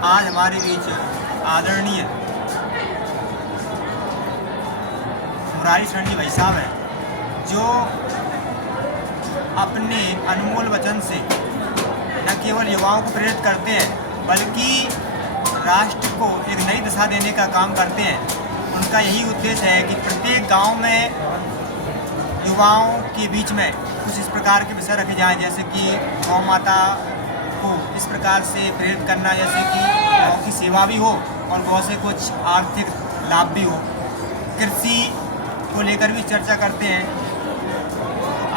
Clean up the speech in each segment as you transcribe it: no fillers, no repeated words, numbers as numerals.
आज हमारे बीच आदरणीय मुरारी शरण जी भाई साहब हैं, जो अपने अनमोल वचन से न केवल युवाओं को प्रेरित करते हैं बल्कि राष्ट्र को एक नई दिशा देने का काम करते हैं। उनका यही उद्देश्य है कि प्रत्येक गांव में युवाओं के बीच में कुछ इस प्रकार के विषय रखे जाएं, जैसे कि गौ माता को इस प्रकार से प्रेरित करना, जैसे कि गौ की सेवा भी हो और गौ से कुछ आर्थिक लाभ भी हो। कृषि को लेकर भी चर्चा करते हैं।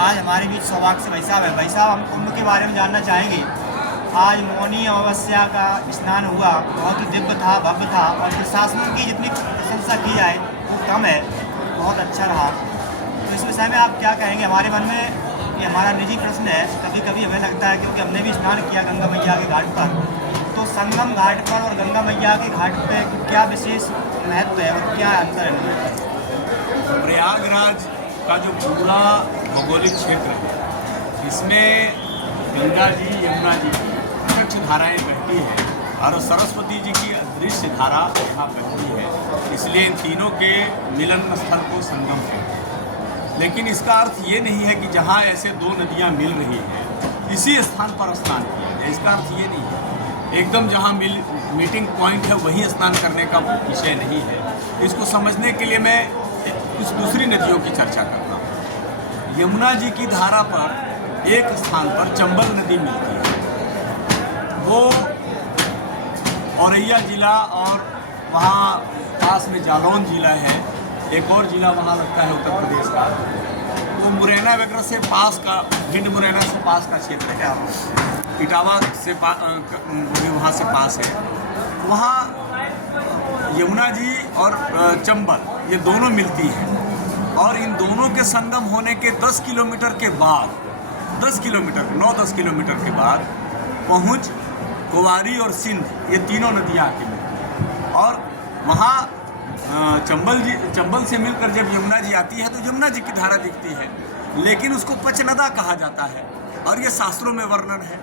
आज हमारे बीच सौभाग्य से भाई साहब हैं। भाई साहब, हम कुंभ के बारे में जानना चाहेंगे। आज मौनी अमावस्या का स्नान हुआ, बहुत ही दिव्य था, भव्य था और प्रशासन की जितनी प्रशंसा की जाए वो कम है, बहुत अच्छा रहा। तो इस विषय में आप क्या कहेंगे? हमारे मन में ये हमारा निजी प्रश्न है, कभी कभी हमें लगता है, क्योंकि हमने भी स्नान किया गंगा मैया के घाट पर, तो संगम घाट पर और गंगा मैया के घाट पर क्या विशेष महत्व है और क्या अंतर है? प्रयागराज का जो पूरा भौगोलिक क्षेत्र है, इसमें गंगा जी, यमुना जी की प्रत्यक्ष धाराएँ बहती हैं और सरस्वती जी की अदृश्य धारा यहाँ बहती है, इसलिए इन तीनों के मिलन स्थल को संगम कहते हैं। लेकिन इसका अर्थ ये नहीं है कि जहाँ ऐसे दो नदियाँ मिल रही हैं इसी स्थान पर स्नान किया जाए, इसका अर्थ ये नहीं है। एकदम जहाँ मीटिंग पॉइंट है वहीं स्नान करने का विषय नहीं है। इसको समझने के लिए मैं कुछ दूसरी नदियों की चर्चा करता हूँ। यमुना जी की धारा पर एक स्थान पर चंबल नदी मिलती है, वो औरैया जिला और वहाँ पास में जालौन जिला है, एक और जिला वहाँ लगता है उत्तर प्रदेश का, वो मुरैना वगैरह से पास का, भिंड मुरैना से पास का क्षेत्र है, इटावा से भी वहाँ से पास है। वहाँ यमुना जी और चंबल ये दोनों मिलती हैं और इन दोनों के संगम होने के 10 किलोमीटर के बाद, 10 किलोमीटर 9-10 किलोमीटर के बाद पहुँच कुंवारी और सिंध, ये तीनों नदियाँ आके मिलती हैं। और वहाँ चंबल से मिलकर जब यमुना जी आती है तो यमुना जी की धारा दिखती है, लेकिन उसको पचनदा कहा जाता है और ये शास्त्रों में वर्णन है,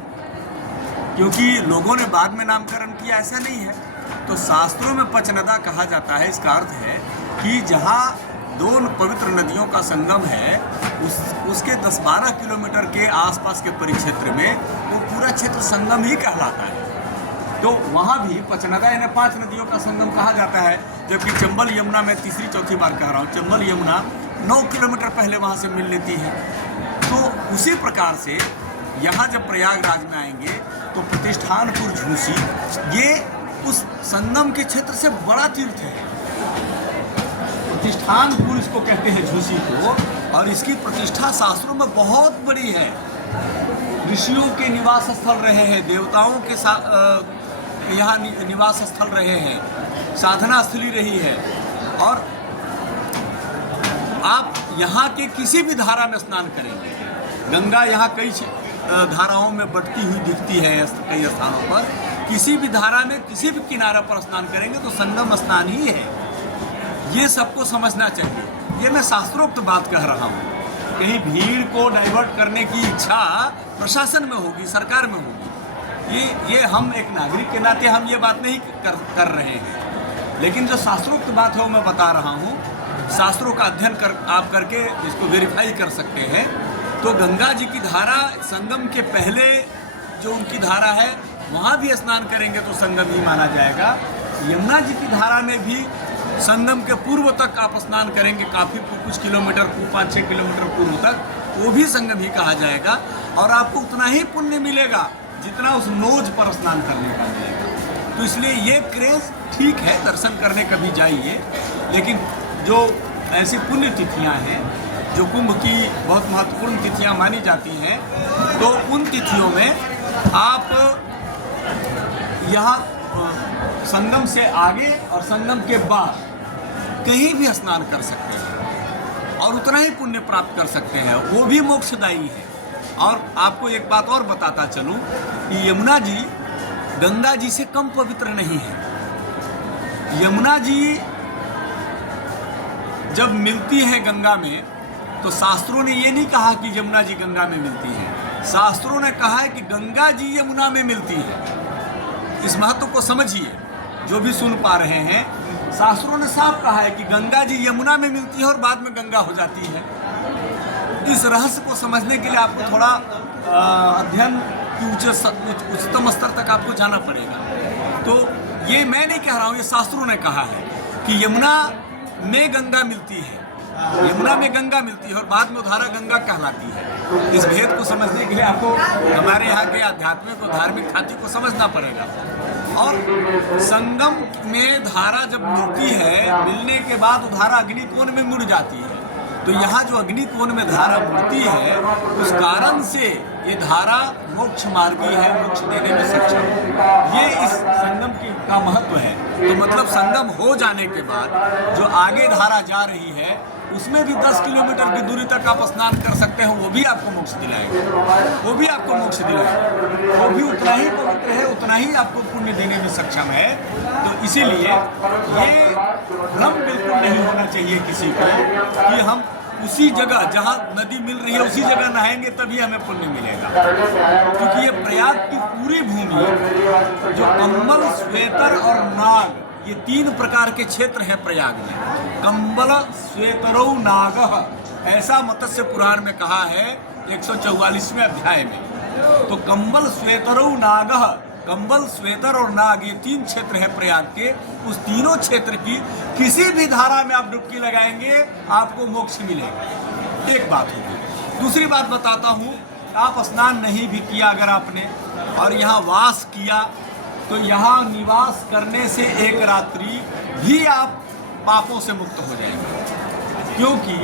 क्योंकि लोगों ने बाद में नामकरण किया, ऐसा नहीं है। तो शास्त्रों में पचनदा कहा जाता है। इसका अर्थ है कि जहाँ दो पवित्र नदियों का संगम है उसके 10-12 किलोमीटर के आसपास के परिक्षेत्र में वो पूरा क्षेत्र संगम ही कहलाता है। तो वहाँ भी पचनदा यानी 5 नदियों का संगम कहा जाता है, जबकि चंबल यमुना में तीसरी-चौथी बार कह रहा हूँ, चंबल यमुना 9 किलोमीटर पहले वहाँ से मिल लेती है। तो उसी प्रकार से यहाँ जब प्रयागराज में आएंगे तो प्रतिष्ठानपुर झूसी ये उस संगम के क्षेत्र से बड़ा तीर्थ है। प्रतिष्ठानपुर इसको कहते हैं झूसी को, और इसकी प्रतिष्ठा शास्त्रों में बहुत बड़ी है। ऋषियों के निवास स्थल रहे हैं, देवताओं के यहाँ निवास स्थल रहे हैं, साधना स्थली रही है। और आप यहाँ के किसी भी धारा में स्नान करेंगे, गंगा यहाँ कई धाराओं में बटती हुई दिखती है कई स्थानों पर, किसी भी धारा में किसी भी किनारे पर स्नान करेंगे तो संगम स्नान ही है। ये सबको समझना चाहिए। ये मैं शास्त्रोक्त बात कह रहा हूँ। कहीं भीड़ को डाइवर्ट करने की इच्छा प्रशासन में होगी, सरकार में होगी, ये हम एक नागरिक के नाते हम ये बात नहीं कर रहे हैं। लेकिन जो शास्त्रोक्त बात है वो मैं बता रहा हूँ। शास्त्रों का अध्ययन आप करके इसको वेरीफाई कर सकते हैं। तो गंगा जी की धारा संगम के पहले जो उनकी धारा है वहाँ भी स्नान करेंगे तो संगम ही माना जाएगा। यमुना जी की धारा में भी संगम के पूर्व तक आप स्नान करेंगे, काफ़ी कुछ किलोमीटर, 5-6 किलोमीटर पूर्व तक, वो भी संगम ही कहा जाएगा। और आपको उतना ही पुण्य मिलेगा जितना उस नोज पर स्नान करने का मिलेगा। तो इसलिए ये क्रेज़ ठीक है, दर्शन करने कभी जाइए, लेकिन जो ऐसी पुण्य तिथियाँ हैं जो कुंभ की बहुत महत्वपूर्ण तिथियाँ मानी जाती हैं, तो उन तिथियों में आप यहाँ संगम से आगे और संगम के बाद कहीं भी स्नान कर सकते हैं और उतना ही पुण्य प्राप्त कर सकते हैं, वो भी मोक्षदायी है। और आपको एक बात और बताता चलूँ कि यमुना जी गंगा जी से कम पवित्र नहीं है। यमुना जी जब मिलती है गंगा में तो शास्त्रों ने ये नहीं कहा कि यमुना जी गंगा में मिलती है, शास्त्रों ने कहा है कि गंगा जी यमुना में मिलती है। इस महत्व को समझिए। जो भी सुन पा रहे हैं, शास्त्रों ने साफ कहा है कि गंगा जी यमुना में मिलती है और बाद में गंगा हो जाती है। इस रहस्य को समझने के लिए आपको थोड़ा अध्ययन की उच्चतम स्तर तक आपको जाना पड़ेगा। तो ये मैं नहीं कह रहा हूँ, ये शास्त्रों ने कहा है कि यमुना में गंगा मिलती है, यमुना में गंगा मिलती है और बाद में उधारा गंगा कहलाती है। इस भेद को समझने के लिए आपको हमारे यहाँ के आध्यात्मिक और धार्मिक ख्याति को समझना पड़ेगा। और संगम में धारा जब मिलती है, मिलने के बाद उधारा अग्निकोण में मुड़ जाती है। तो यहाँ जो अग्निकोण में धारा मुड़ती है, उस कारण से ये धारा मोक्ष मार्गी है, मोक्ष देने में सक्षम है। ये इस संगम का महत्व है। तो मतलब संगम हो जाने के बाद जो आगे धारा जा रही है, उसमें भी 10 किलोमीटर की दूरी तक आप स्नान कर सकते हैं, वो भी आपको मोक्ष दिलाएगा, वो भी आपको मोक्ष दिलाएगा। वो भी उतना ही पवित्र है, उतना ही आपको पुण्य देने में सक्षम है। तो इसीलिए ये भ्रम बिल्कुल नहीं होना चाहिए किसी को कि हम उसी जगह जहाँ नदी मिल रही है उसी जगह नहाएंगे तभी हमें पुण्य मिलेगा। क्योंकि ये प्रयाग की पूरी भूमि, जो कंबल, श्वेतर और नाग, ये 3 प्रकार के क्षेत्र हैं प्रयाग में। कंबल श्वेतरौ नागः, ऐसा मत्स्य पुराण में कहा है 144वें अध्याय में। तो कंबल श्वेतरौ नागः, कंबल, श्वेतर और नाग, ये 3 क्षेत्र है प्रयाग के। उस तीनों क्षेत्र की किसी भी धारा में आप डुबकी लगाएंगे, आपको मोक्ष मिलेगा। एक बात होगी। दूसरी बात बताता हूँ, आप स्नान नहीं भी किया अगर आपने और यहाँ वास किया, तो यहाँ निवास करने से एक रात्रि भी आप पापों से मुक्त हो जाएंगे। क्योंकि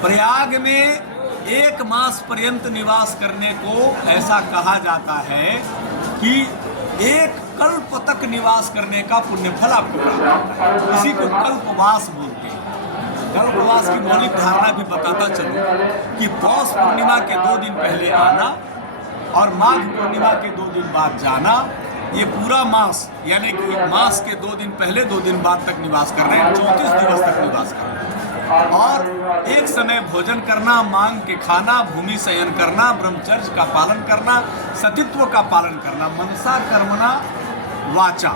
प्रयाग में 1 मास पर्यंत निवास करने को ऐसा कहा जाता है कि 1 कल्प तक निवास करने का पुण्य फल आपको प्राप्त होता है। इसी को कल्पवास बोलते हैं। कल्पवास की मौलिक धारणा भी बताता चलो कि पौष पूर्णिमा के 2 दिन पहले आना और माघ पूर्णिमा के 2 दिन बाद जाना, ये पूरा मास, यानी कि मास के 2 दिन पहले 2 दिन बाद तक निवास कर रहे हैं, 34 दिवस तक निवास कर रहे हैं। और एक समय भोजन करना, मांग के खाना, भूमि शयन करना, ब्रह्मचर्य का पालन करना, सतीत्व का पालन करना, मनसा कर्मणा वाचा,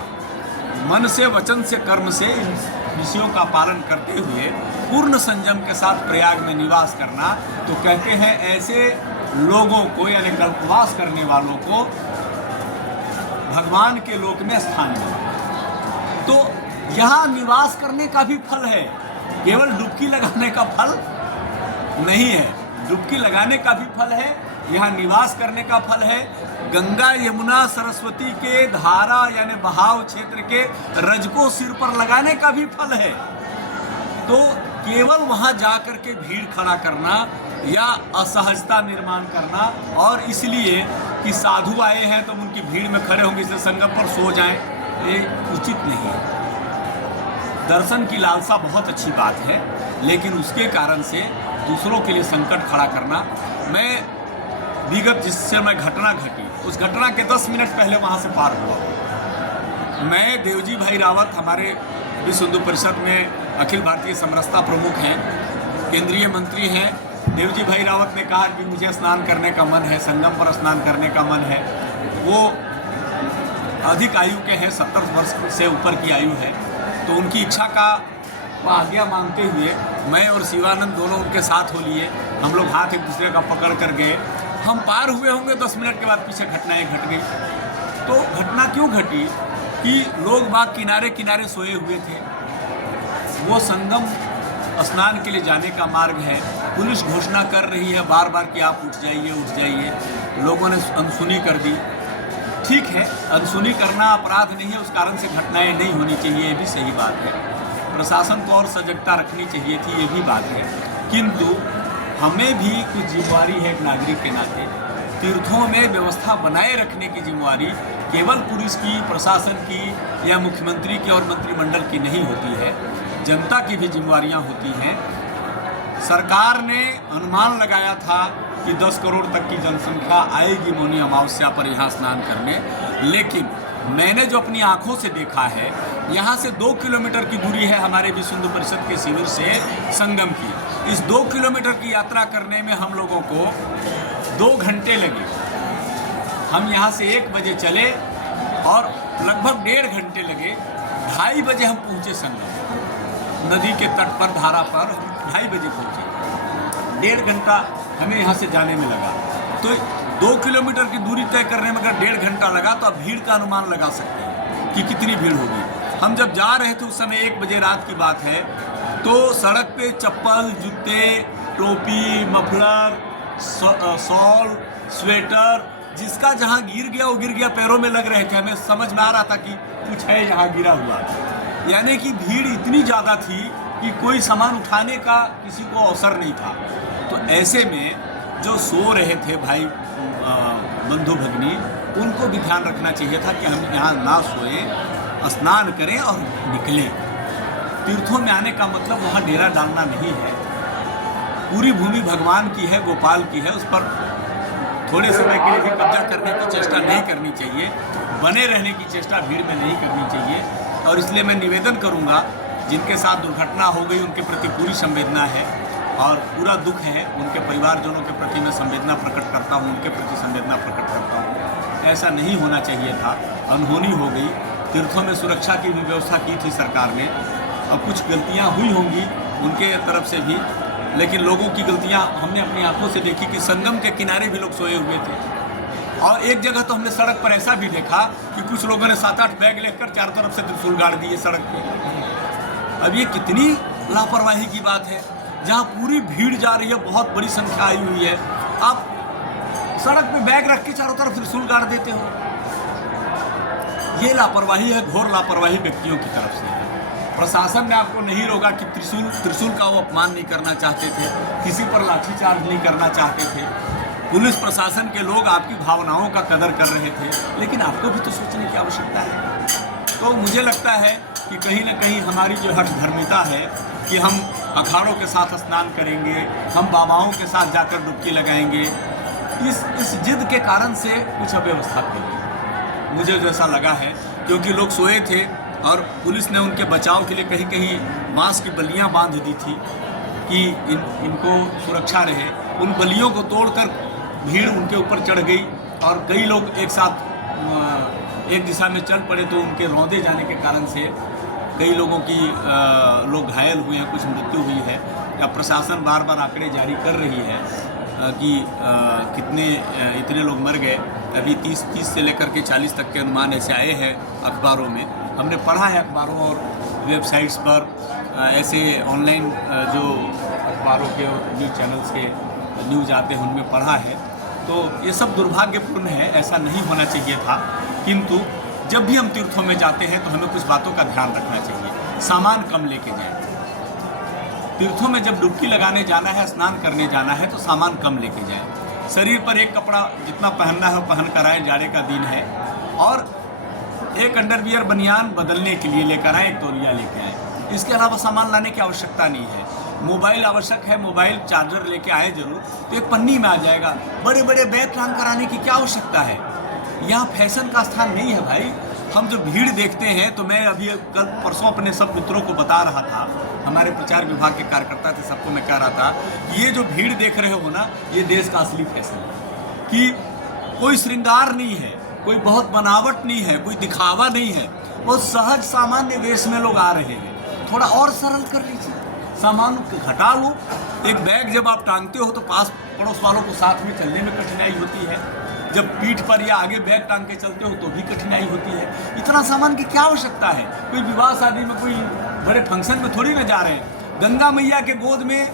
मन से, वचन से, कर्म से इन विषयों का पालन करते हुए पूर्ण संयम के साथ प्रयाग में निवास करना। तो कहते हैं ऐसे लोगों को, यानी कल्पवास करने वालों को भगवान के लोक में स्थान मिला। तो यहाँ निवास करने का भी फल है, केवल डुबकी लगाने का फल नहीं है। डुबकी लगाने का भी फल है, यहाँ निवास करने का फल है। गंगा, यमुना, सरस्वती के धारा यानी बहाव क्षेत्र के रज को सिर पर लगाने का भी फल है। तो केवल वहाँ जा कर के भीड़ खड़ा करना या असहजता निर्माण करना, और इसलिए कि साधु आए हैं तो उनकी भीड़ में खड़े होंगे, इसलिए संगम पर सो जाएं, ये उचित नहीं है। दर्शन की लालसा बहुत अच्छी बात है, लेकिन उसके कारण से दूसरों के लिए संकट खड़ा करना। मैं विगत जिस समय घटना घटी, उस घटना के 10 मिनट पहले वहाँ से पार हुआ। मैं देवजी भाई रावत, हमारे विश्व हिंदू परिषद में अखिल भारतीय समरसता प्रमुख हैं, केंद्रीय मंत्री हैं। देवजी भाई रावत ने कहा कि मुझे स्नान करने का मन है, संगम पर स्नान करने का मन है। वो अधिक आयु के हैं, 70 वर्ष से ऊपर की आयु है। तो उनकी इच्छा का आज्ञा मांगते हुए मैं और शिवानंद दोनों उनके साथ हो लिए। हम लोग हाथ एक दूसरे का पकड़ कर गए। हम पार हुए होंगे 10 मिनट के बाद पीछे घटनाएं घट गई। तो घटना क्यों घटी कि लोग बाग किनारे किनारे सोए हुए थे। वो संगम स्नान के लिए जाने का मार्ग है। पुलिस घोषणा कर रही है बार बार कि आप उठ जाइए, उठ जाइए। लोगों ने अनसुनी कर दी। ठीक है, अनसुनी करना अपराध नहीं है, उस कारण से घटनाएं नहीं होनी चाहिए, ये भी सही बात है। प्रशासन को और सजगता रखनी चाहिए थी, ये भी बात है। किंतु हमें भी कुछ जिम्मेवारी है एक नागरिक के नाते। तीर्थों में व्यवस्था बनाए रखने की जिम्मेवारी केवल पुलिस की, प्रशासन की या मुख्यमंत्री की और मंत्रिमंडल की नहीं होती है, जनता की भी जिम्मेवारियां होती हैं। सरकार ने अनुमान लगाया था कि 10 करोड़ तक की जनसंख्या आएगी मौनी अमावस्या पर यहाँ स्नान करने, लेकिन मैंने जो अपनी आंखों से देखा है, यहाँ से 2 किलोमीटर की दूरी है हमारे विश्व हिंदू परिषद के शिविर से संगम की। इस 2 किलोमीटर की यात्रा करने में हम लोगों को 2 घंटे लगे। हम यहाँ से 1 बजे चले और लगभग 1.5 घंटे लगे। 2:30 बजे हम पहुँचे संगम, नदी के तट पर, धारा पर 2:30 बजे पहुँचे। 1.5 घंटा हमें यहाँ से जाने में लगा। तो 2 किलोमीटर की दूरी तय करने में अगर 1.5 घंटा लगा तो आप भीड़ का अनुमान लगा सकते हैं कि कितनी भीड़ होगी। हम जब जा रहे थे उस समय 1 बजे रात की बात है, तो सड़क पे चप्पल, जूते, टोपी, मफलर, शॉल, स्वेटर, जिसका जहाँ गिर गया वो गिर गया, पैरों में लग रहे थे। हमें समझ में आ रहा था कि कुछ है यहाँ गिरा हुआ। यानी कि भीड़ इतनी ज़्यादा थी कि कोई सामान उठाने का किसी को अवसर नहीं था। तो ऐसे में जो सो रहे थे भाई बंधु भगिनी, उनको भी ध्यान रखना चाहिए था कि हम यहाँ ना सोएं, स्नान करें और निकलें। तीर्थों में आने का मतलब वहाँ डेरा डालना नहीं है। पूरी भूमि भगवान की है, गोपाल की है, उस पर थोड़े समय के लिए भी कब्जा करने की चेष्टा नहीं करनी चाहिए, बने रहने की चेष्टा भीड़ में नहीं करनी चाहिए। और इसलिए मैं निवेदन करूँगा, जिनके साथ दुर्घटना हो गई उनके प्रति पूरी संवेदना है और पूरा दुख है, उनके परिवारजनों के प्रति मैं संवेदना प्रकट करता हूँ, उनके प्रति संवेदना प्रकट करता हूँ। ऐसा नहीं होना चाहिए था, अनहोनी हो गई। तीर्थों में सुरक्षा की भी व्यवस्था की थी सरकार ने, और कुछ गलतियाँ हुई होंगी उनके तरफ से भी, लेकिन लोगों की गलतियाँ हमने अपनी आंखों से देखी कि संगम के किनारे भी लोग सोए हुए थे। और एक जगह तो हमने सड़क पर ऐसा भी देखा कि कुछ लोगों ने 7-8 बैग लेकर चारों तरफ से त्रिशूल गाड़ दिए सड़क पे। अब ये कितनी लापरवाही की बात है, जहाँ पूरी भीड़ जा रही है, बहुत बड़ी संख्या आई हुई है, आप सड़क पे बैग रख के चारों तरफ त्रिशूल गाड़ देते हो। ये लापरवाही है, घोर लापरवाही व्यक्तियों की तरफ से। प्रशासन ने आपको नहीं रोका कि त्रिशूल का वो अपमान नहीं करना चाहते थे, किसी पर लाठीचार्ज नहीं करना चाहते थे। पुलिस प्रशासन के लोग आपकी भावनाओं का कदर कर रहे थे, लेकिन आपको भी तो सोचने की आवश्यकता है। तो मुझे लगता है कि कहीं ना कहीं हमारी जो हठधर्मिता है कि हम अखाड़ों के साथ स्नान करेंगे, हम बाबाओं के साथ जाकर डुबकी लगाएंगे, इस जिद के कारण से कुछ अव्यवस्था हुई, मुझे जैसा लगा है। क्योंकि लोग सोए थे और पुलिस ने उनके बचाव के लिए कहीं कहीं बांस की बल्लियां बांध दी थी कि इनको सुरक्षा रहे। उन बल्लियों को तोड़कर भीड़ उनके ऊपर चढ़ गई और कई लोग एक साथ एक दिशा में चल पड़े, तो उनके रौंदे जाने के कारण से कई लोगों की लोग घायल हुए हैं, कुछ मृत्यु हुई है। या प्रशासन बार बार आंकड़े जारी कर रही है कि इतने लोग मर गए। अभी 30 से लेकर के 40 तक के अनुमान ऐसे आए हैं अखबारों में, हमने पढ़ा है अखबारों और वेबसाइट्स पर, ऐसे ऑनलाइन जो अखबारों के और न्यूज़ चैनल्स के न्यूज़ आते हैं उनमें पढ़ा है। तो ये सब दुर्भाग्यपूर्ण है, ऐसा नहीं होना चाहिए था। किंतु जब भी हम तीर्थों में जाते हैं तो हमें कुछ बातों का ध्यान रखना चाहिए। सामान कम लेके जाएं। तीर्थों में जब डुबकी लगाने जाना है, स्नान करने जाना है, तो सामान कम लेके जाएं। शरीर पर एक कपड़ा जितना पहनना है वो पहन कर आए, जाड़े का दिन है। और एक अंडरवियर बनियान बदलने के लिए लेकर आए, एक तौलिया लेके आए। इसके अलावा सामान लाने की आवश्यकता नहीं है। मोबाइल आवश्यक है, मोबाइल चार्जर लेके आए जरूर, तो एक पन्नी में आ जाएगा। बड़े बड़े बैग टांग कर आने की क्या आवश्यकता है? यहाँ फैशन का स्थान नहीं है भाई। हम जो भीड़ देखते हैं, तो मैं अभी कल परसों अपने सब मित्रों को बता रहा था, हमारे प्रचार विभाग के कार्यकर्ता थे, सबको मैं कह रहा था कि ये जो भीड़ देख रहे हो ना, ये देश का असली फैशन है। कि कोई श्रृंगार नहीं है, कोई बहुत बनावट नहीं है, कोई दिखावा नहीं है, बहुत सहज सामान्य वेश में लोग आ रहे हैं। थोड़ा और सरल कर लीजिए, सामान घटा लो। एक बैग जब आप टांगते हो तो पास पड़ोस वालों को साथ में चलने में कठिनाई होती है, जब पीठ पर या आगे बैग टांग के चलते हो तो भी कठिनाई होती है। इतना सामान की क्या आवश्यकता है? कोई विवाह शादी में, कोई बड़े फंक्शन में थोड़ी ना जा रहे हैं। गंगा मैया के गोद में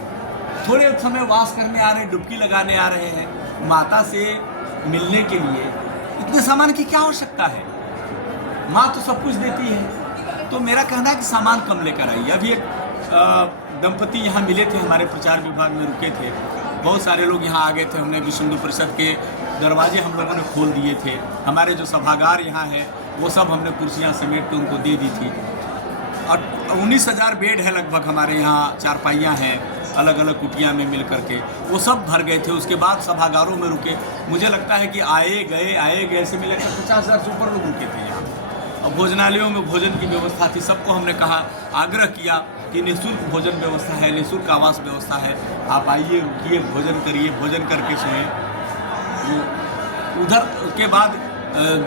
थोड़े समय वास करने आ रहे हैं, डुबकी लगाने आ रहे हैं, माता से मिलने के लिए इतने सामान की क्या आवश्यकता है? माँ तो सब कुछ देती है। तो मेरा कहना है कि सामान कम लेकर आइए। अभी एक दंपति यहाँ मिले थे, हमारे प्रचार विभाग में रुके थे, बहुत सारे लोग यहाँ आ गए थे। हमने विश्व हिंदू परिषद के दरवाजे हम लोगों ने खोल दिए थे। हमारे जो सभागार यहाँ है वो सब हमने कुर्सियाँ समेट के उनको दे दी थी। और 19,000 बेड है लगभग हमारे यहाँ, चारपाइयाँ हैं अलग अलग कुटिया में मिल करके, वो सब भर गए थे। उसके बाद सभागारों में रुके, मुझे लगता है कि आए गए से मिलकर 50,000 से ऊपर लोग रुके थे यहाँ। और भोजनालयों में भोजन की व्यवस्था थी। सबको हमने कहा, आग्रह किया कि निःशुल्क भोजन व्यवस्था है, निःशुल्क आवास व्यवस्था है, आप आइए, रुकिए, भोजन करिए, भोजन करके सोएं। उधर के बाद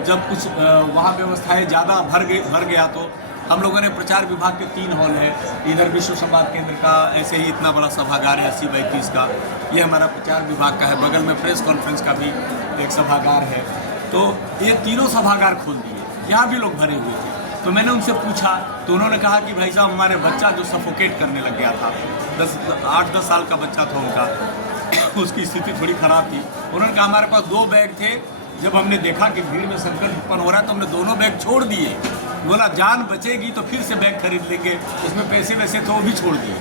जब कुछ वहाँ व्यवस्थाएं ज़्यादा भर गया तो हम लोगों ने प्रचार विभाग के 3 हॉल है, इधर विश्व संवाद केंद्र का ऐसे ही इतना बड़ा सभागार है 80x30 का, ये हमारा प्रचार विभाग का है, बगल में प्रेस कॉन्फ्रेंस का भी एक सभागार है। तो ये तीनों सभागार खोल दिए, यहाँ भी लोग भरे हुए थे। तो मैंने उनसे पूछा तो उन्होंने कहा कि भाई साहब हमारे बच्चा जो सफोकेट करने लग गया था, 8-10 साल का बच्चा था उनका, उसकी स्थिति थोड़ी ख़राब थी। उन्होंने कहा हमारे पास 2 बैग थे, जब हमने देखा कि भीड़ में संकट उत्पन्न हो रहा है तो हमने दोनों बैग छोड़ दिए। बोला जान बचेगी तो फिर से बैग खरीद लेंगे, उसमें पैसे वैसे तो वो भी छोड़ दिए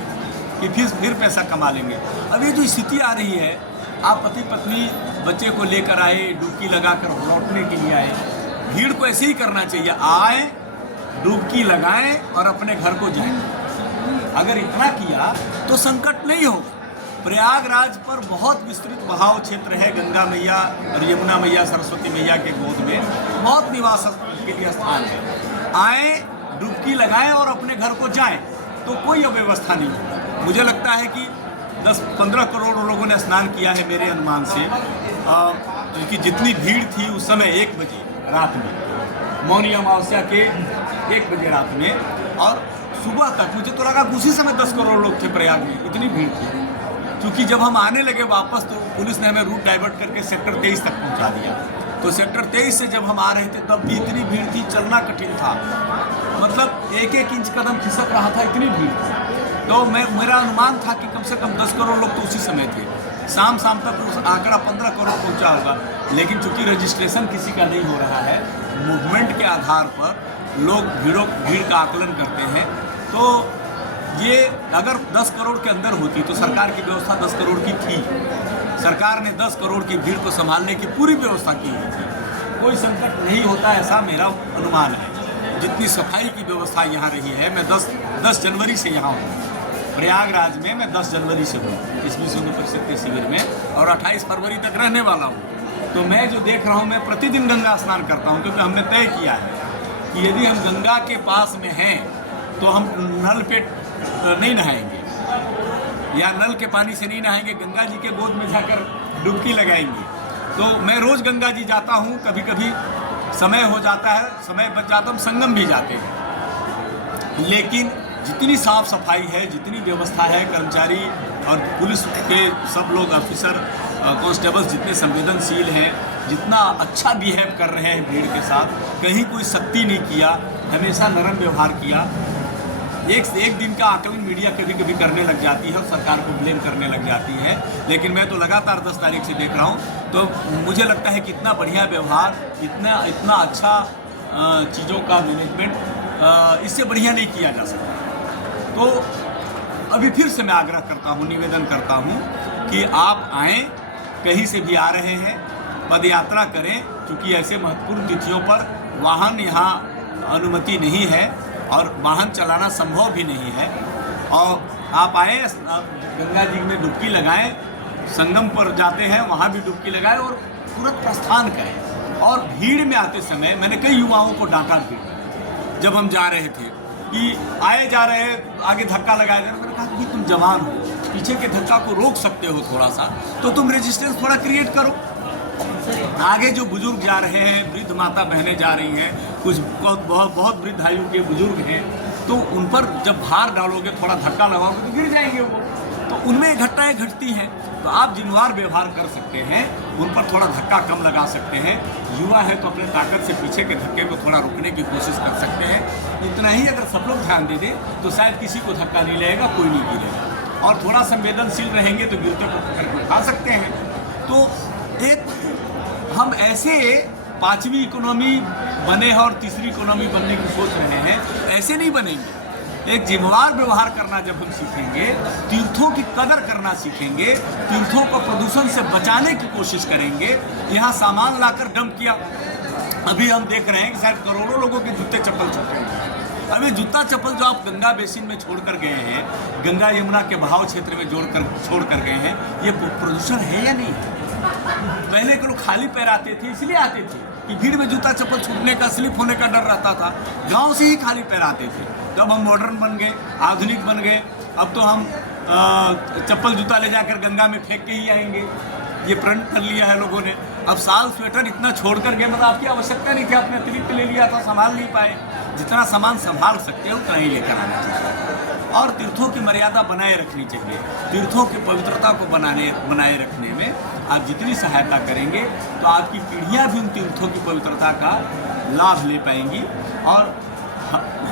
कि फिर पैसा कमा लेंगे। अब ये जो स्थिति आ रही है, आप पति पत्नी बच्चे को लेकर आए, डुबकी लगाकर लौटने के लिए आए, भीड़ को ऐसे ही करना चाहिए, आए डुबकी लगाएं और अपने घर को जाएं। अगर इतना किया तो संकट नहीं होगा। प्रयागराज पर बहुत विस्तृत बहाव क्षेत्र है, गंगा मैया और यमुना मैया सरस्वती मैया के गोद में बहुत निवास के लिए स्थान है। आए डुबकी लगाएं और अपने घर को जाएं तो कोई अव्यवस्था नहीं होगी। मुझे लगता है कि 10-15 करोड़ लोगों ने स्नान किया है मेरे अनुमान से, कि जितनी भीड़ थी उस समय 1 बजे रात में, मौनी अमावस्या के 1 बजे रात में, और सुबह तक मुझे तो लगा उसी समय 10 करोड़ लोग थे प्रयाग में, इतनी भीड़ थी। क्योंकि जब हम आने लगे वापस तो पुलिस ने हमें रूट डाइवर्ट करके सेक्टर 23 तक पहुंचा दिया। तो सेक्टर 23 से जब हम आ रहे थे तब भी इतनी भीड़ थी, चलना कठिन था, मतलब 1-1 इंच कदम खिसक रहा था, इतनी भीड़ थी। तो मेरा अनुमान था कि कम से कम 10 करोड़ लोग तो उसी समय थे। शाम तक उस आंकड़ा 15 करोड़ पहुंचा होगा, लेकिन चूंकि रजिस्ट्रेशन किसी का नहीं हो रहा है, मूवमेंट के आधार पर लोग भीड़ का आकलन करते हैं। तो ये अगर 10 करोड़ के अंदर होती तो सरकार की व्यवस्था 10 करोड़ की थी, सरकार ने 10 करोड़ की भीड़ को संभालने की पूरी व्यवस्था की हुई थी। कोई संकट नहीं होता ऐसा मेरा अनुमान है। जितनी सफाई की व्यवस्था यहाँ रही है, मैं 10 जनवरी से यहाँ हूँ प्रयागराज में, मैं 10 जनवरी से हूँ इस विश्व हिंदू परिषद के शिविर में, और 28 फरवरी तक रहने वाला हूँ। तो मैं जो देख रहा हूँ, मैं प्रतिदिन गंगा स्नान करता हूँ, क्योंकि हमने तय किया है कि यदि हम गंगा के पास में हैं तो हम नल पे नहीं नहाएंगे या नल के पानी से नहीं नहाएंगे, गंगा जी के गोद में जाकर डुबकी लगाएंगे। तो मैं रोज़ गंगा जी जाता हूँ, कभी कभी समय हो जाता है, समय बच जाता, हम संगम भी जाते हैं। लेकिन जितनी साफ सफाई है, जितनी व्यवस्था है, कर्मचारी और पुलिस के सब लोग ऑफिसर कांस्टेबल्स जितने संवेदनशील हैं, जितना अच्छा बिहेव कर रहे हैं भीड़ के साथ, कहीं कोई सख्ती नहीं किया, हमेशा नरम व्यवहार किया। एक दिन का आकलन मीडिया कभी कभी करने लग जाती है और सरकार को ब्लेम करने लग जाती है, लेकिन मैं तो लगातार 10 तारीख से देख रहा हूँ। तो मुझे लगता है कि इतना बढ़िया व्यवहार, इतना अच्छा चीज़ों का मैनेजमेंट इससे बढ़िया नहीं किया जा सकता। तो अभी फिर से मैं आग्रह करता हूँ, निवेदन करता हूँ कि आप आएँ, कहीं से भी आ रहे हैं पद यात्रा करें, क्योंकि ऐसे महत्वपूर्ण तिथियों पर वाहन यहाँ अनुमति नहीं है और वाहन चलाना संभव भी नहीं है। और आप आए, गंगा जी में डुबकी लगाएं, संगम पर जाते हैं वहाँ भी डुबकी लगाएं और तुरंत प्रस्थान करें। और भीड़ में आते समय मैंने कई युवाओं को डांटा भीड़ में, जब हम जा रहे थे कि आए जा रहे हैं, आगे धक्का लगाया जा रहा है। मैंने कहा कि तुम जवान हो, पीछे के धक्का को रोक सकते हो थोड़ा सा, तो तुम रेजिस्टेंस थोड़ा क्रिएट करो। आगे जो बुजुर्ग जा रहे हैं, वृद्ध माता बहनें जा रही हैं, कुछ बहुत वृद्ध आयु के बुजुर्ग हैं, तो उन पर जब भार डालोगे, थोड़ा धक्का लगाओगे तो गिर जाएंगे वो। तो उनमें घटनाएं घटती हैं, तो आप जिम्मेवार व्यवहार कर सकते हैं, उन पर थोड़ा धक्का कम लगा सकते हैं। युवा है तो अपने ताकत से पीछे के धक्के को थोड़ा रोकने की कोशिश कर सकते हैं। इतना ही अगर सब लोग ध्यान दे दें तो शायद किसी को धक्का नहीं लगेगा, कोई नहीं गिरेगा। और थोड़ा संवेदनशील रहेंगे तो गिरते को पकड़ के उठा सकते हैं। तो एक हम ऐसे 5वीं इकोनॉमी बने हैं और 3री इकोनॉमी बनने की सोच रहे हैं, ऐसे नहीं बनेंगे। एक जिम्मेवार व्यवहार करना जब हम सीखेंगे, तीर्थों की कदर करना सीखेंगे, तीर्थों को प्रदूषण से बचाने की कोशिश करेंगे। यहाँ सामान लाकर डंप किया, अभी हम देख रहे हैं कि शायद करोड़ों लोगों के जूते चप्पल छूटे हैं। अभी जूता चप्पल जो आप गंगा बेसिन में छोड़ कर गए हैं, गंगा यमुना के बहाव क्षेत्र में छोड़ कर गए हैं, ये प्रदूषण है या नहीं है? पहले के लोग खाली पैर आते थे, इसलिए आते थे कि भीड़ में जूता चप्पल छूटने का, स्लिप होने का डर रहता था। गांव से ही खाली पैर आते थे। जब हम मॉडर्न बन गए, आधुनिक बन गए, अब तो हम चप्पल जूता ले जाकर गंगा में फेंक के ही आएंगे। ये प्रण कर लिया है लोगों ने। अब साल स्वेटर इतना छोड़ कर गए, मतलब आपकी आवश्यकता नहीं थी, आपने अतिरिक्त ले लिया था, संभाल नहीं पाए। जितना सामान संभाल सकते हो उतना ही लेकर आना चाहिए और तीर्थों की मर्यादा बनाए रखनी चाहिए। तीर्थों की पवित्रता को बनाए रखने में आप जितनी सहायता करेंगे तो आपकी पीढ़ियां भी उन तीर्थों की पवित्रता का लाभ ले पाएंगी। और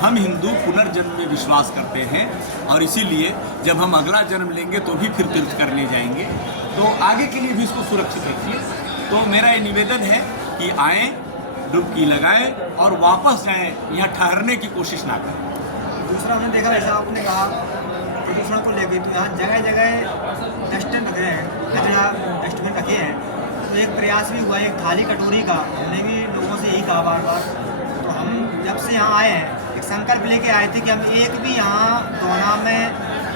हम हिंदू पुनर्जन्म में विश्वास करते हैं और इसीलिए जब हम अगला जन्म लेंगे तो भी फिर तीर्थ करने जाएंगे, तो आगे के लिए भी इसको सुरक्षित रखिए। तो मेरा ये निवेदन है कि आएँ, डुबकी लगाएं और वापस जाएं, यहाँ ठहरने की कोशिश ना करें। दूसरा हमने देखा, जैसा आपने कहा प्रदूषण को लेकर, तो यहाँ जगह जगह डस्टबिन रखे हैं, कचरा डस्टबिन रखे हैं। तो एक प्रयास भी हुआ है, एक थाली कटोरी का, हमने भी लोगों से यही कहा बार बार। तो हम जब से यहाँ आए हैं एक संकल्प लेके आए थे कि हम एक भी यहाँ दोना में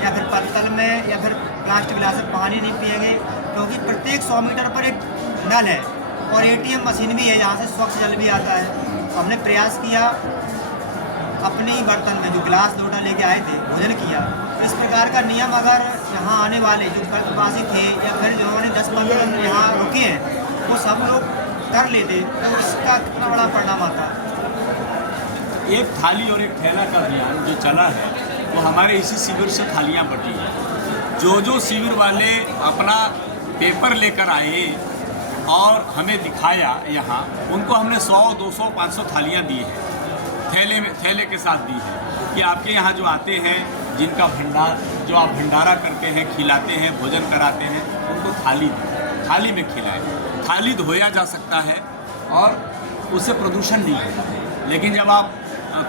या फिर पत्तल में या फिर प्लास्टिक गिलास से पानी नहीं पिएंगे, क्योंकि प्रत्येक 100 मीटर पर एक नल है और ATM मशीन भी है जहाँ से स्वच्छ जल भी आता है। तो हमने प्रयास किया, अपने ही बर्तन में जो गिलास लोटा लेके आए थे भोजन किया। तो इस प्रकार का नियम अगर यहाँ आने वाले जो कल्पवासी थे या फिर जिन्होंने 10-15 दिन यहाँ रुके हैं वो सब लोग कर लेते तो इसका कितना बड़ा परिणाम आता। एक थाली और एक थैला का अभियान जो चला है वो हमारे इसी शिविर से थालियाँ बटी हैं। जो शिविर वाले अपना पेपर लेकर आए और हमें दिखाया यहाँ, उनको हमने 100, 200, 500 थालियाँ दी हैं, थैले के साथ दी है कि आपके यहाँ जो आते हैं, जिनका भंडार जो आप भंडारा करते हैं, खिलाते हैं, भोजन कराते हैं, उनको थाली में खिलाएं। थाली धोया जा सकता है और उससे प्रदूषण नहीं है, लेकिन जब आप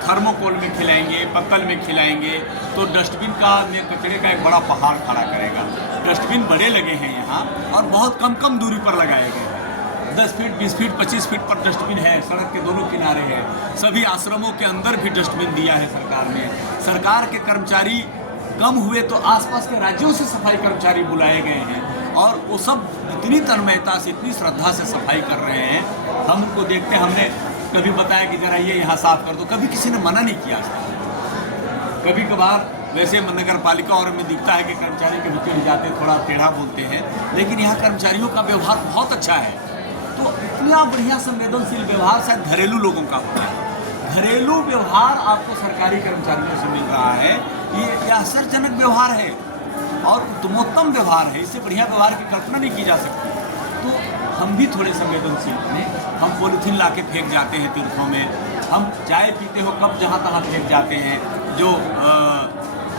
थर्मोकोल में खिलाएंगे, पत्तल में खिलाएंगे तो डस्टबिन का कचरे का एक बड़ा पहाड़ खड़ा करेगा। डस्टबिन बड़े लगे हैं यहाँ और बहुत कम दूरी पर लगाए गए हैं। 10 फीट, 20 फीट, 25 फीट पर डस्टबिन है, सड़क के दोनों किनारे है। सभी आश्रमों के अंदर भी डस्टबिन दिया है सरकार ने। सरकार के कर्मचारी कम हुए तो आसपास के राज्यों से सफाई कर्मचारी बुलाए गए हैं और वो सब इतनी तन्मयता से, इतनी श्रद्धा से सफाई कर रहे हैं। हम उनको देखते, हमने कभी बताया कि जरा ये यहाँ साफ कर दो, कभी किसी ने मना नहीं किया। कभी कभार वैसे नगर पालिका और में दिखता है कि कर्मचारी के बीच जाते थोड़ा टेढ़ा बोलते हैं, लेकिन यहाँ कर्मचारियों का व्यवहार बहुत अच्छा है। तो इतना बढ़िया संवेदनशील व्यवहार शायद घरेलू लोगों का होता है। घरेलू व्यवहार आपको सरकारी कर्मचारियों से मिल रहा है, ये आश्चर्यजनक व्यवहार है और उत्तमोत्तम व्यवहार है। इससे बढ़िया व्यवहार की कल्पना नहीं की जा सकती। तो हम भी थोड़े संवेदनशील बने। हम पॉलीथीन ला के फेंक जाते हैं तीर्थों में, हम चाय पीते हो कप जहाँ तहाँ फेंक जाते हैं, जो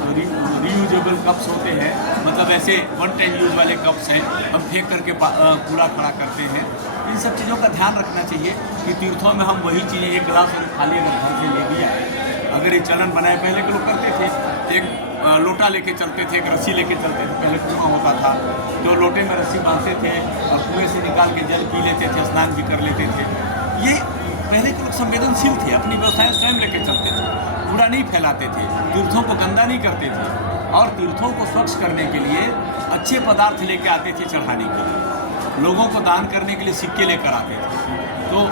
रीयूजेबल कप्स होते हैं, मतलब ऐसे 1 टाइम यूज वाले कप्स हैं, हम फेंक करके कूड़ा खड़ा करते हैं। इन सब चीज़ों का ध्यान रखना चाहिए कि तीर्थों में हम वही चीज़ें, एक गिलास और थाली अगर घर से ले भी आए, अगर ये चलन बनाए, पहले के लोग करते थे, एक लोटा लेके चलते थे, एक रस्सी लेके चलते थे। पहले कुआं होता था तो लोटे में रस्सी बांधते थे और कुएं से निकाल के जल पी लेते थे, स्नान भी कर लेते थे। ये पहले के लोग संवेदनशील थे, अपनी व्यवस्थाएं स्वयं लेके चलते थे, कूड़ा नहीं फैलाते थे, तीर्थों को गंदा नहीं करते थे और तीर्थों को स्वच्छ करने के लिए अच्छे पदार्थ लेके आते थे चढ़ाने के लिए, लोगों को दान करने के लिए सिक्के लेकर आते थे। तो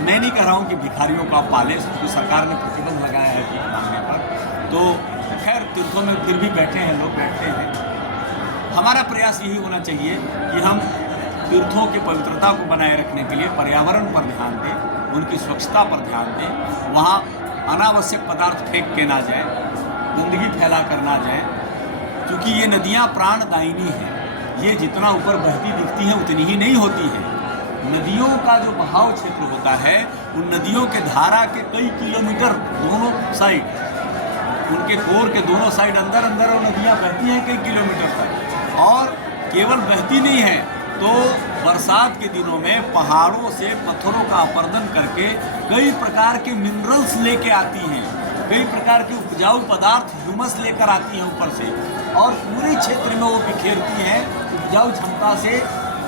मैं नहीं कह रहा हूँ कि भिखारियों को आप पालें, क्योंकि सरकार ने प्रतिबंध लगाया है भीख मांगने पर। तो खैर तीर्थों में फिर भी बैठे हैं लोग, बैठते हैं। हमारा प्रयास यही होना चाहिए कि हम तीर्थों की पवित्रता को बनाए रखने के लिए पर्यावरण पर ध्यान दें, उनकी स्वच्छता पर ध्यान दें, वहाँ अनावश्यक पदार्थ फेंक के ना जाए, गंदगी फैला कर ना जाए, क्योंकि ये नदियाँ प्राणदायिनी हैं। ये जितना ऊपर बहती दिखती हैं उतनी ही नहीं होती है। नदियों का जो बहाव क्षेत्र होता है, उन नदियों के धारा के कई किलोमीटर दोनों साइड, उनके कोर के दोनों साइड अंदर वो नदियाँ बहती हैं कई किलोमीटर तक। और केवल बहती नहीं है तो बरसात के दिनों में पहाड़ों से पत्थरों का अपरदन करके कई प्रकार के मिनरल्स लेके आती हैं, कई प्रकार के उपजाऊ पदार्थ, ह्यूमस लेकर आती हैं ऊपर से और पूरे क्षेत्र में वो बिखेरती हैं, उपजाऊ क्षमता से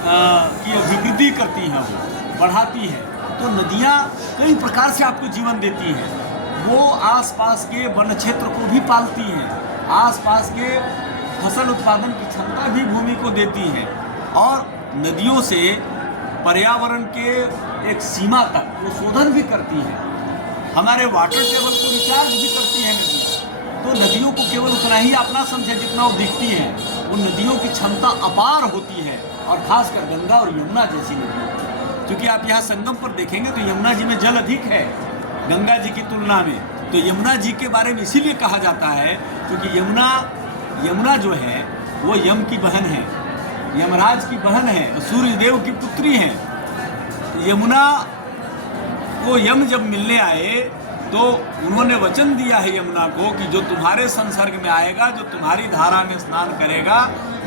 की अभिवृद्धि करती हैं, वो बढ़ाती है। तो नदियाँ कई प्रकार से आपको जीवन देती हैं। वो आसपास के वन क्षेत्र को भी पालती हैं, आसपास के फसल उत्पादन की क्षमता भी भूमि को देती हैं और नदियों से पर्यावरण के एक सीमा तक वो शोधन भी करती हैं। हमारे वाटर टेबल को रिचार्ज भी करती हैं नदियाँ। तो नदियों को केवल उतना ही अपना समझे जितना वो दिखती हैं। उन नदियों की क्षमता अपार होती है और खासकर गंगा और यमुना जैसी नदियों पर। क्योंकि आप यहाँ संगम पर देखेंगे तो यमुना जी में जल अधिक है गंगा जी की तुलना में। तो यमुना जी के बारे में इसीलिए कहा जाता है क्योंकि यमुना जो है वो यम की बहन है, यमराज की बहन है, सूर्यदेव की पुत्री है। यमुना को यम जब मिलने आए तो उन्होंने वचन दिया है यमुना को कि जो तुम्हारे संसर्ग में आएगा, जो तुम्हारी धारा में स्नान करेगा,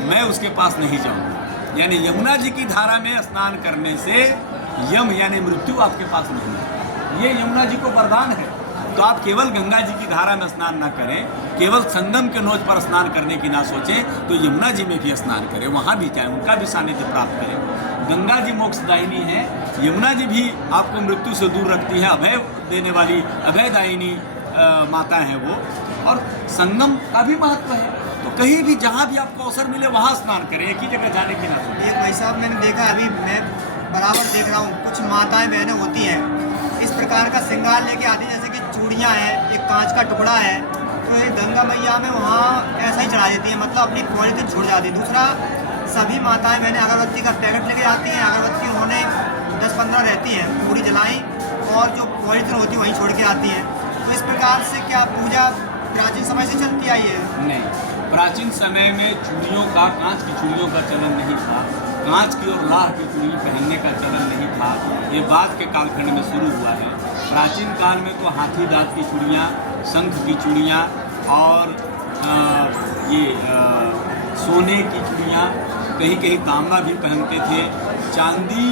मैं उसके पास नहीं जाऊंगा। यानी यमुना जी की धारा में स्नान करने से यम यानी मृत्यु आपके पास नहीं है। ये यमुना जी को वरदान है। तो आप केवल गंगा जी की धारा में स्नान ना करें, केवल संगम के नोच पर स्नान करने की ना सोचें, तो यमुना जी में भी स्नान करें, वहाँ भी जाएं, उनका भी सानिध्य प्राप्त करें। गंगा जी मोक्षदायिनी है, यमुना जी भी आपको मृत्यु से दूर रखती है, अभय देने वाली अभयदायिनी माता है वो। और संगम का भी महत्व है। तो कहीं भी जहाँ भी आपको अवसर मिले वहाँ स्नान करें, एक ही जगह जाने की ना सोचें। एक भाई साहब मैंने देखा, अभी मैं बराबर देख रहा हूँ, कुछ माताएं बहनें होती हैं इस प्रकार का श्रृंगार लेके आती हैं, जैसे कि चूड़ियाँ हैं, एक कांच का टुकड़ा है, तो ये गंगा मैया में वहाँ ऐसा ही चढ़ा देती है, मतलब अपनी क्वालिटी छोड़ जाती है। दूसरा, सभी माताएं बहनें अगरबत्ती का पैकेट लेके आती हैं, अगरबत्ती उन्होंने 10-15 रहती हैं, पूरी जलाई और जो क्वालिटी होती है वहीं छोड़ के आती हैं। तो इस प्रकार से क्या पूजा प्राचीन समय से चलती आई है? नहीं, प्राचीन समय में चूड़ियों का, कांच की चूड़ियों का चलन नहीं था। कांच की और लाह की चूड़ी पहनने का चलन नहीं था। ये बाद के कालखंड में शुरू हुआ है। प्राचीन काल में तो हाथी दांत की चूड़ियाँ, शंख की चूड़ियाँ और सोने की चूड़ियाँ, कहीं कहीं तांबा भी पहनते थे। चांदी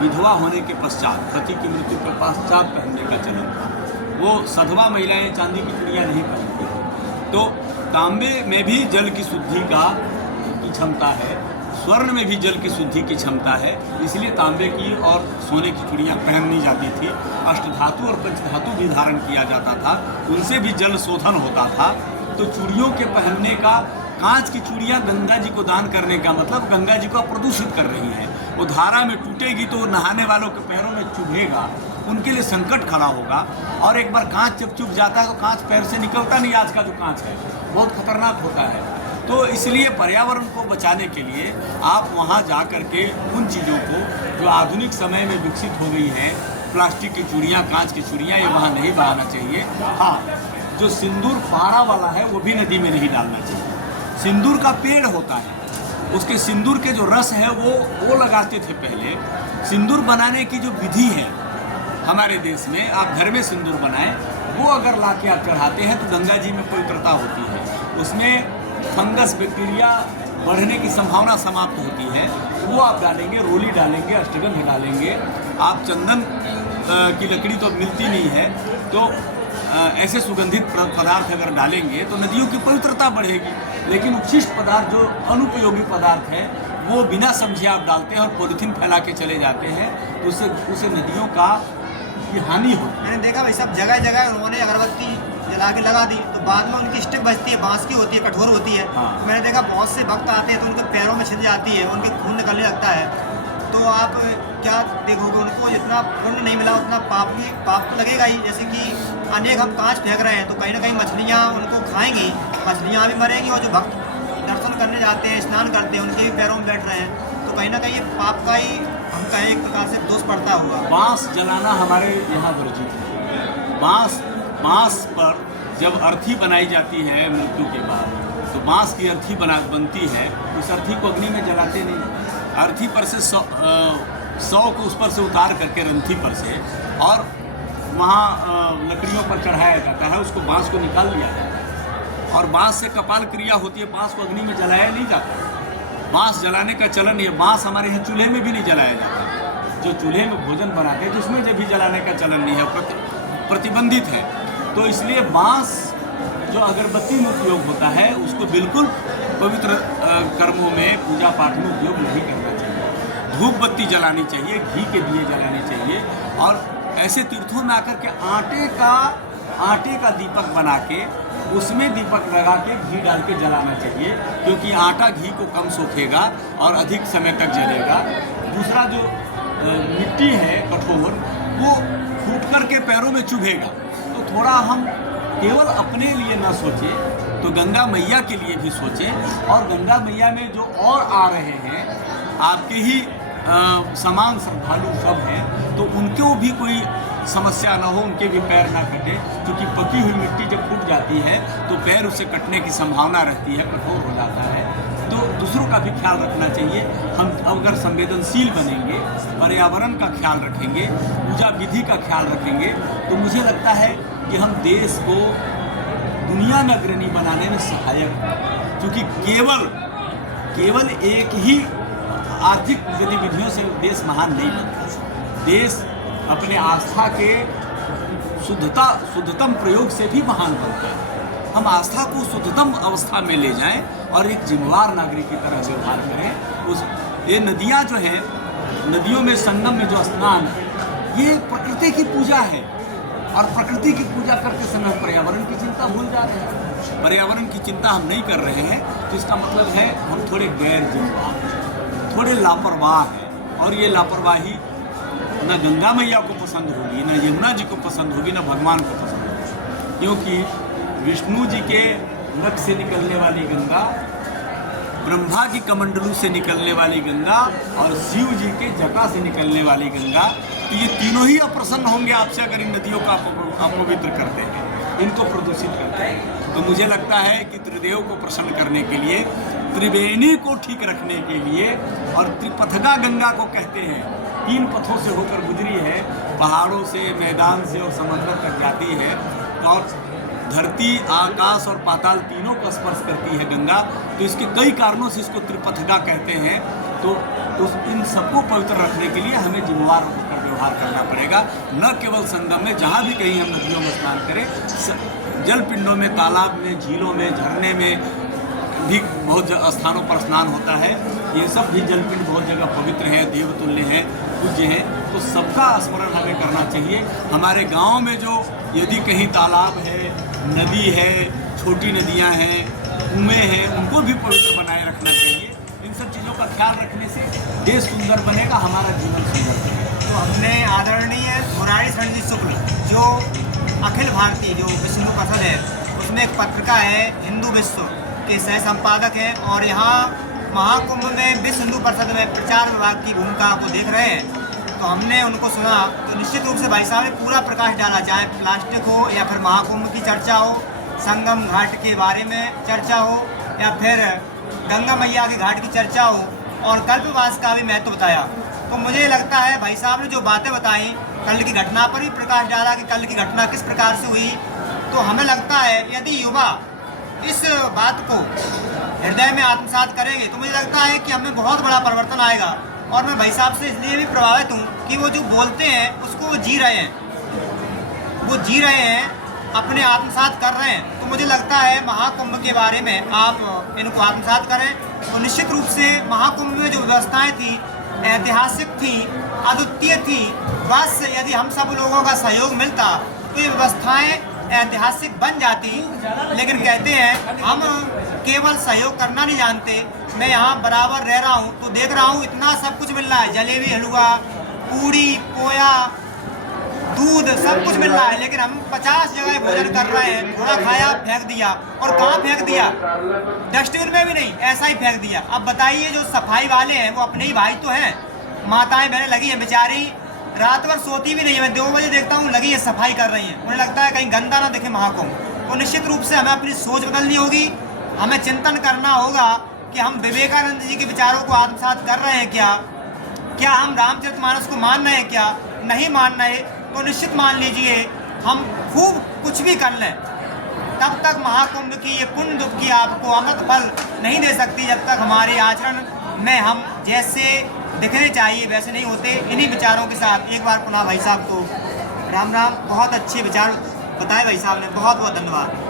विधवा होने के पश्चात, पति की मृत्यु के पश्चात पहनने का चलन था। वो सधवा महिलाएं चांदी की चूड़ियाँ नहीं पहनती थी। तो तांबे में भी जल की शुद्धि की क्षमता है, स्वर्ण में भी जल की शुद्धि की क्षमता है, इसलिए तांबे की और सोने की चूड़ियाँ पहननी जाती थी। अष्टधातु और पंचधातु भी धारण किया जाता था, उनसे भी जल शोधन होता था। तो चूड़ियों के पहनने का, कांच की चूड़ियाँ गंगा जी को दान करने का मतलब गंगा जी को प्रदूषित कर रही है। वो धारा में टूटेगी तो नहाने वालों के पैरों में चुभेगा, उनके लिए संकट खड़ा होगा। और एक बार कांच जब चुभ जाता है तो कांच पैर से निकलता नहीं, आज का जो कांच है बहुत खतरनाक होता है। तो इसलिए पर्यावरण को बचाने के लिए आप वहाँ जा कर के उन चीज़ों को जो आधुनिक समय में विकसित हो गई है, प्लास्टिक की चूड़ियाँ, कांच की चूड़ियाँ, ये वहाँ नहीं बहाना चाहिए। हाँ, जो सिंदूर पारा वाला है वो भी नदी में नहीं डालना चाहिए। सिंदूर का पेड़ होता है, उसके सिंदूर के जो रस है वो लगाते थे पहले। सिंदूर बनाने की जो विधि है हमारे देश में, आप घर में सिंदूर बनाएं, वो अगर ला के आप चढ़ाते हैं तो गंगा जी में पवित्रता होती है, उसमें फंगस बैक्टीरिया बढ़ने की संभावना समाप्त होती है। वो आप डालेंगे, रोली डालेंगे, अष्टगंध डालेंगे, आप चंदन की लकड़ी तो मिलती नहीं है, तो ऐसे सुगंधित पदार्थ अगर डालेंगे तो नदियों की पवित्रता बढ़ेगी। लेकिन उच्छिष्ट पदार्थ, जो अनुपयोगी पदार्थ है, वो बिना समझे आप डालते हैं और पॉलीथीन फैला के चले जाते हैं, तो उससे नदियों का की हानि होती है। मैंने देखा भाई सब जगह जगह उन्होंने अगरबत्ती जला के लगा दी, तो बाद में उनकी स्टिक बचती है, बांस की होती है, कठोर होती है। हाँ। मैंने देखा बहुत से भक्त आते हैं तो उनके पैरों में छिद जाती है, उनके खून निकलने लगता है। तो आप क्या देखोगे, उनको जितना पुण्य नहीं मिला उतना पाप तो लगेगा ही। जैसे कि अनेक हम कांच फेंक रहे हैं तो कहीं ना कहीं मछलियाँ उनको खाएंगी, मछलियाँ भी मरेंगी, और जो भक्त दर्शन करने जाते हैं, स्नान करते हैं, उनके भी पैरों में बैठ रहे हैं, तो कहीं ना कहीं ये पाप का ही हम कहें एक प्रकार से दोष पड़ता हुआ। बांस जलाना हमारे यहाँ वर्जित है। बांस पर जब अर्थी बनाई जाती है मृत्यु के बाद, तो बांस की अर्थी बनती है, उस अर्थी को अग्नि में जलाते नहीं। अर्थी पर से 100 को उस पर से उतार करके रंथी पर से और वहाँ लकड़ियों पर चढ़ाया जाता है, उसको बांस को निकाल लिया जाता है और बांस से कपाल क्रिया होती है। बांस को अग्नि में जलाया नहीं जाता, बांस जलाने का चलन है। बांस हमारे यहाँ चूल्हे में भी नहीं जलाया जाता, जो चूल्हे में भोजन बनाते हैं तो उसमें जब भी जलाने का चलन नहीं है, प्रतिबंधित है। तो इसलिए बांस जो अगरबत्ती में उपयोग होता है उसको बिल्कुल पवित्र कर्मों में, पूजा पाठ में उपयोग नहीं करना चाहिए। धूप बत्ती जलानी चाहिए, घी के दिए जलाने चाहिए, और ऐसे तीर्थों में आकर के आटे का दीपक बना के उसमें दीपक लगा के घी डाल के जलाना चाहिए, क्योंकि आटा घी को कम सोखेगा और अधिक समय तक जलेगा। दूसरा जो मिट्टी है कठोर, वो फूट कर के पैरों में चुभेगा। तो थोड़ा हम केवल अपने लिए ना सोचें, तो गंगा मैया के लिए भी सोचें। और गंगा मैया में जो और आ रहे हैं आपके ही समान श्रद्धालु सब हैं, तो उनको भी कोई समस्या ना हो, उनके भी पैर ना कटे, क्योंकि पकी हुई मिट्टी जब फूट जाती है तो पैर उसे कटने की संभावना रहती है, कठोर हो जाता है। तो दूसरों का भी ख्याल रखना चाहिए। हम अगर संवेदनशील बनेंगे, पर्यावरण का ख्याल रखेंगे, पूजा विधि का ख्याल रखेंगे, तो मुझे लगता है कि हम देश को दुनिया में अग्रणी बनाने में सहायक हैं। क्योंकि केवल एक ही आर्थिक गतिविधियों से देश महान नहीं बनता। देश अपने आस्था के शुद्धतम प्रयोग से भी महान बनता है। हम आस्था को शुद्धतम अवस्था में ले जाएं और एक जिम्मेवार नागरिक की तरह व्यवहार करें। ये नदियाँ जो हैं, नदियों में संगम में जो स्नान, ये प्रकृति की पूजा है, और प्रकृति की पूजा करते समय पर्यावरण की चिंता भूल जा रहे हैं। पर्यावरण की चिंता हम नहीं कर रहे हैं, तो इसका मतलब है हम थोड़े गैर जिम्मेवार, थोड़े लापरवाह हैं। और ये लापरवाही न गंगा मैया को पसंद होगी, न यमुना जी को पसंद होगी, न भगवान को पसंद होगी। क्योंकि विष्णु जी के नख से निकलने वाली गंगा, ब्रह्मा की कमंडलू से निकलने वाली गंगा, और शिव जी के जटा से निकलने वाली गंगा, तो ये तीनों ही अप्रसन्न होंगे आपसे अगर इन नदियों का अपवित्र करते हैं, इनको प्रदूषित करते हैं। तो मुझे लगता है कि त्रिदेव को प्रसन्न करने के लिए, त्रिवेणी को ठीक रखने के लिए, और त्रिपथगा गंगा को कहते हैं, 3 पथों से होकर गुजरी है, पहाड़ों से, मैदान से और समंदर तक जाती है, और धरती, आकाश और पाताल तीनों को स्पर्श करती है गंगा। तो इसके कई कारणों से इसको त्रिपथगा कहते हैं। तो इन सबको पवित्र रखने के लिए हमें जिम्मेवार होकर व्यवहार करना पड़ेगा। न केवल संगम में, जहाँ भी कहीं हम नदियों में स्नान करें, जल पिंडों में, तालाब में, झीलों में, झरने में भी बहुत स्थानों पर स्नान होता है। ये सब भी जलपिंड बहुत जगह पवित्र है, देवतुल्य है, पूज्य है। तो सबका स्मरण हमें करना चाहिए। हमारे गांव में जो यदि कहीं तालाब है, नदी है, छोटी नदियां हैं, कुएं हैं, उनको भी पवित्र बनाए रखना चाहिए। इन सब चीज़ों का ख्याल रखने से देश सुंदर बनेगा, हमारा जीवन सुंदर बनेगा। तो हमने आदरणीय मुरारी शरण जी शुक्ल, जो अखिल भारतीय जो विष्णु पथल है, उसमें एक पत्रिका है हिंदू विश्व के सह संपादक हैं, और यहाँ महाकुंभ में विश्व हिंदू परिषद में प्रचार विभाग की भूमिका को देख रहे हैं। तो हमने उनको सुना, तो निश्चित रूप से भाई साहब ने पूरा प्रकाश डाला, चाहे प्लास्टिक हो या फिर महाकुंभ की चर्चा हो, संगम घाट के बारे में चर्चा हो, या फिर गंगा मैया के घाट की चर्चा हो, और कल्पवास का भी महत्व बताया। तो मुझे लगता है भाई साहब ने जो बातें बताई, कल की घटना पर भी प्रकाश डाला कि कल की घटना किस प्रकार से हुई। तो हमें लगता है यदि युवा इस बात को हृदय में आत्मसात करेंगे, तो मुझे लगता है कि हमें बहुत बड़ा परिवर्तन आएगा। और मैं भाई साहब से इसलिए भी प्रभावित हूँ कि वो जो बोलते हैं उसको वो जी रहे हैं, अपने आत्मसात कर रहे हैं। तो मुझे लगता है महाकुंभ के बारे में आप इनको आत्मसात करें, तो निश्चित रूप से महाकुंभ में जो व्यवस्थाएं थी, ऐतिहासिक थी, अद्वितीय थी। बस यदि हम सब लोगों का सहयोग मिलता तो ये व्यवस्थाएं ऐतिहासिक बन जाती। लेकिन कहते हैं हम केवल सहयोग करना नहीं जानते। मैं यहाँ बराबर रह रहा हूँ तो देख रहा हूँ इतना सब कुछ मिल रहा है, जलेबी, हलवा, पूड़ी, पोया, दूध, सब कुछ मिल रहा है, लेकिन हम 50 जगह भोजन कर रहे हैं। थोड़ा खाया, फेंक दिया, और कहाँ फेंक दिया? डस्टबिन में भी नहीं, ऐसा ही फेंक दिया। अब बताइए, जो सफाई वाले हैं वो अपने ही भाई तो हैं, माताएं बहनें लगी हैं बेचारी, रात भर सोती भी नहीं है। मैं 2 बजे देखता हूँ लगी है, सफाई कर रही हैं। मुझे लगता है कहीं गंदा ना दिखे महाकुंभ। तो निश्चित रूप से हमें अपनी सोच बदलनी होगी, हमें चिंतन करना होगा कि हम विवेकानंद जी के विचारों को आत्मसात कर रहे हैं क्या हम रामचरितमानस को मान रहे हैं, क्या नहीं मान रहे। तो निश्चित मान लीजिए हम खूब कुछ भी कर लें, तब तक महाकुंभ की ये पुण्य दुख की आपको अमृत फल नहीं दे सकती, जब तक हमारे आचरण में हम जैसे दिखने चाहिए वैसे नहीं होते। इन्हीं विचारों के साथ एक बार पुनः भाई साहब को राम राम। बहुत अच्छे विचार बताए भाई साहब ने, बहुत बहुत धन्यवाद।